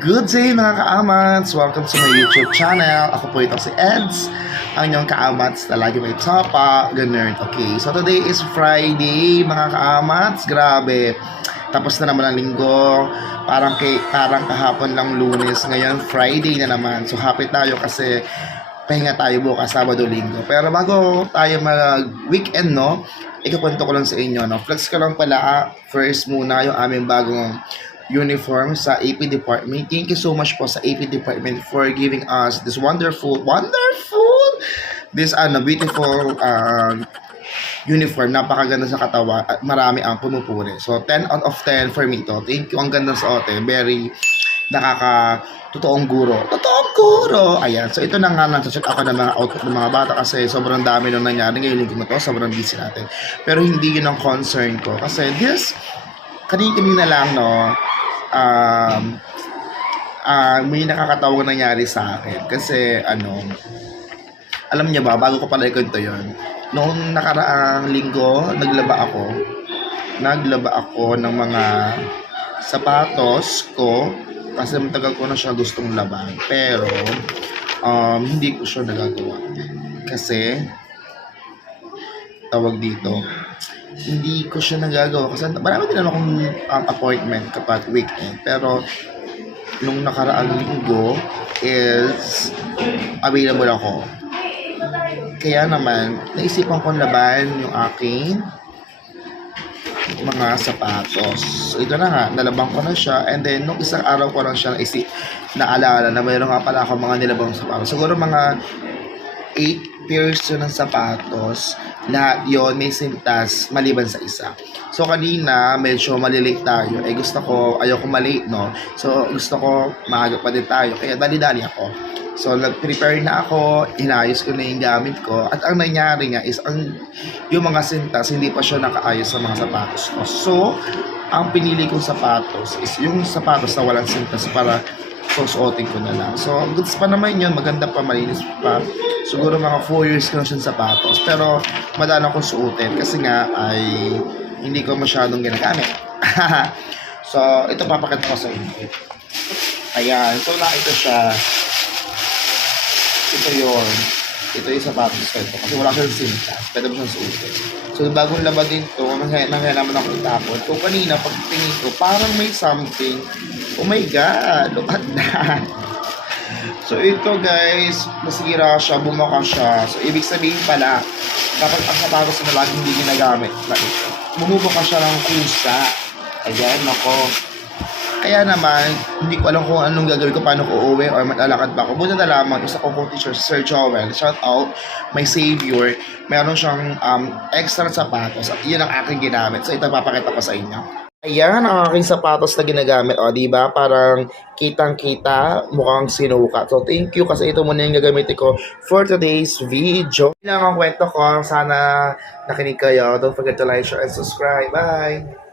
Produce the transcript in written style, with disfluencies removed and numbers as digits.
Good day mga kaamats! Welcome to my YouTube channel. Ako po itong si Eds, ang inyong kaamats na lagi may tapa, ganun. Okay, so today is Friday mga kaamats. Grabe, tapos na naman ang linggo. Parang kahapon lang Lunes, ngayon Friday na naman. So happy tayo kasi pahinga tayo bukas, Sabado, Linggo. Pero bago tayo mag-weekend, no, ikakwento ko lang sa inyo, no, flex ko lang pala first muna yung aming bagong uniform sa AP Department. Thank you so much po sa AP Department for giving us this wonderful, this beautiful uniform. Napakaganda sa katawan at marami ang pumupuri. So, 10 out of 10 for me to. Thank you. Ang ganda sa ote. Very totoong guro. Totoong guro! Ayan. So, ito na nga lang. Check ako ng mga outfit ng mga bata kasi sobrang dami nung nangyari. Ngayon linggo na to. Sobrang busy natin. Pero hindi yun ang concern ko. Kasi kanina lang, no, may nakakatawang nangyari sa akin. Kasi, alam niya ba, bago ko pala ikwento yun, noong nakaraang linggo, naglaba ako ng mga sapatos ko kasi matagal ko na siya gustong laban. Pero, hindi ko siya nagagawa. Kasi, tawag dito, hindi ko siya nagagawa kasi marami din akong appointment kapag weekend, pero nung nakaraang linggo is available ako. Kaya naman naisipan kong laban yung aking mga sapatos. So ito na nga, nalaban ko na siya, and then nung isang araw ko lang siya naalala na mayroon nga pala ako mga nilabang sapatos. Siguro mga 8 pairs yun ng sapatos. Lahat yun may sintas maliban sa isa. So kanina medyo malilate tayo. Ayoko malate, no? So gusto ko maaga pa din tayo. Kaya dali-dali ako. So nag-prepare na ako, inayos ko na yung gamit ko. At ang nangyari nga is yung mga sintas hindi pa siya nakaayos sa mga sapatos ko. So ang pinili kong sapatos is yung sapatos na walang sintas para susuotin ko na lang. So goods pa naman yun, maganda pa, malinis pa. Siguro mga 4 years ko na siyang sapatos. Pero madala kong suotin kasi nga ay hindi ko masyadong ginagamit. So ito papakita ko sa inyo. Ayan, so ito siya. Ito yung sapatos ko ito. Kasi wala siyang sintas. Pwede mo siyang suotin. So bagong laban din ito, naman ako itapon. So kanina pagtingin ko, parang may something. Oh my God! Look at that! So ito guys, nasira siya, bumaka siya. So ibig sabihin pala, kapag ang sapatos na laging hindi ginagamit, bumubaka siya ng kusa. Ayan, nako. Kaya naman, hindi ko alam kung anong gagawin ko, paano ko uuwi or maglalakad pa ako. Buta na lamang, isa kong teacher, Sir Joel, shout out, my savior, meron siyang extra sapatos at yun ang aking ginamit. So ito papakita ko sa inyo. Ayan ang aking sapatos na ginagamit. O, diba? Parang kitang-kita, mukhang sinukat. So, thank you kasi ito muna yung gagamitin ko for today's video. Yun lang ang kwento ko. Sana nakinig kayo. Don't forget to like, share, and subscribe. Bye!